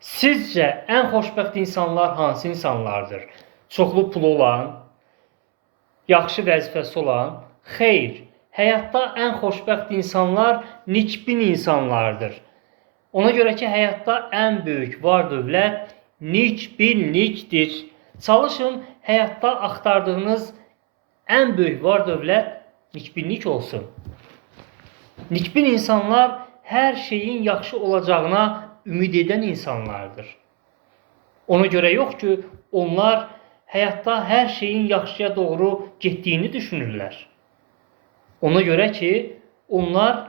Sizcə ən xoşbəxt insanlar hansı insanlardır? Çoxlu pulu olan, yaxşı vəzifəsi olan? Xeyr, həyatda ən xoşbəxt insanlar nikbin insanlardır. Ona görə ki, həyatda ən böyük var-dövlət nikbinlikdir. Çalışın, həyatda axtardığınız ən böyük var-dövlət nikbinlik olsun. Nikbin insanlar hər şeyin yaxşı olacağına ümid edən insanlardır. Ona görə yox ki, onlar həyatda hər şeyin yaxşıya doğru getdiyini düşünürlər. Ona görə ki, onlar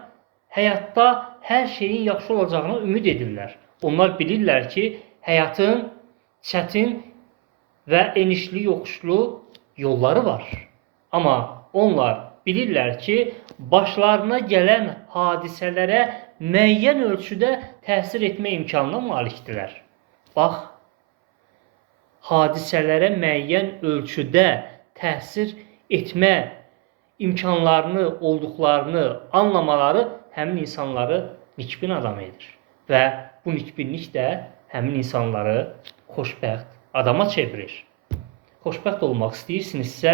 həyatda hər şeyin yaxşı olacağına ümid edirlər. Onlar bilirlər ki, həyatın çətin və enişli yoxuşlu yolları var. Amma onlar bilirlər ki, başlarına gələn hadisələrə müəyyən ölçüdə təsir etmə imkanına malikdirlər. Bax, hadisələrə müəyyən ölçüdə təsir etmə imkanlarını olduqlarını anlamaları həmin insanları nikbin adam edir. Və bu nikbinlik də həmin insanları xoşbəxt adama çevirir. Xoşbəxt olmaq istəyirsinizsə,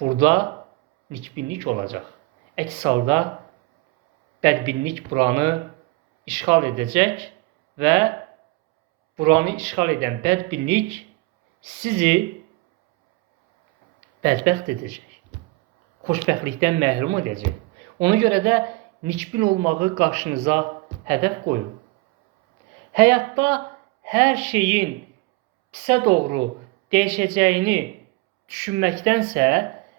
burada nikbinlik olacaq. Əks halda bədbinlik buranı işğal edəcək və buranı işğal edən bədbinlik sizi bədbəxt edəcək. Xoşbəxtlikdən məhrum edəcək. Ona görə də nikbin olmağı qarşınıza hədəf qoyun. Həyatda hər şeyin pisə doğru dəyişəcəyini düşünməkdənsə,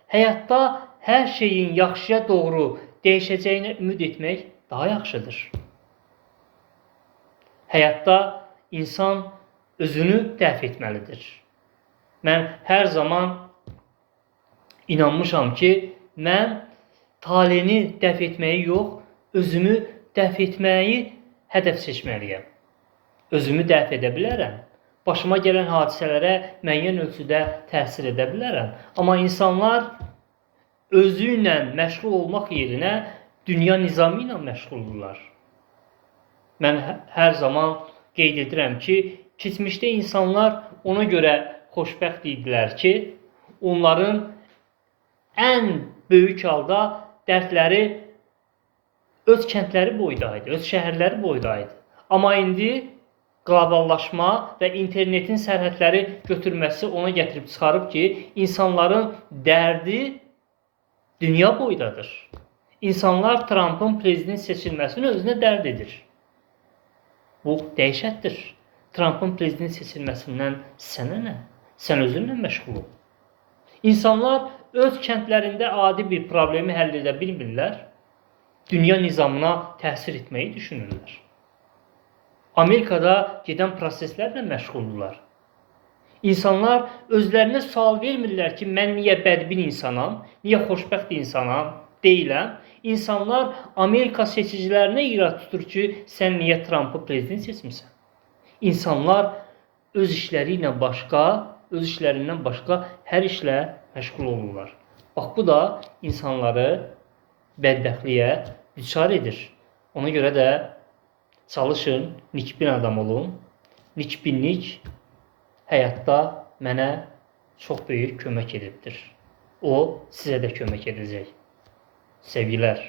həyatda hər şeyin yaxşıya doğru dəyişəcəyinə ümid etmək daha yaxşıdır. Həyatda insan özünü dəf etməlidir. Mən hər zaman inanmışam ki, mən taleyini dəf etməyi yox, özümü dəf etməyi hədəf seçməliyəm. Özümü dəf edə bilərəm. Başıma gələn hadisələrə müəyyən ölçüdə təsir edə bilərəm. Amma insanlar özü ilə məşğul olmaq yerinə dünya nizamı ilə məşğuldurlar. Mən hər zaman qeyd edirəm ki, keçmişdə insanlar ona görə xoşbəxt idilər ki, onların ən böyük halda dərdləri öz kəndləri boydaydı, öz şəhərləri boydaydı. Amma indi qloballaşma və internetin sərhədləri götürməsi ona gətirib çıxarıb ki, insanların dərdi dünya boydadır. İnsanlar Trumpın prezident seçilməsini özünə dərd edir. Bu dəhşətdir. Trumpın prezident seçilməsindən sənə nə? Sən özünlə məşğul ol. İnsanlar öz kəndlərində adi bir problemi həll edə bilmirlər. Dünya nizamına təsir etməyi düşünürlər. Amerikada gedən proseslərlə məşğuldurlar. İnsanlar özlərinə sual vermirlər ki, mən niyə bədbin insanam, niyə xoşbəxt insanam, deyiləm. İnsanlar Amerika seçicilərinə irad tutur ki, sən niyə Trumpı prezident seçmirsən? İnsanlar öz işlərindən başqa hər işlə məşğul olurlar. Bax, bu da insanları bədbəxtliyə düçar edir. Ona görə də çalışın, nikbin adam olun. Nikbinlik həyatda mənə çox böyük kömək edibdir. O sizə də kömək edəcək. Sevgiler.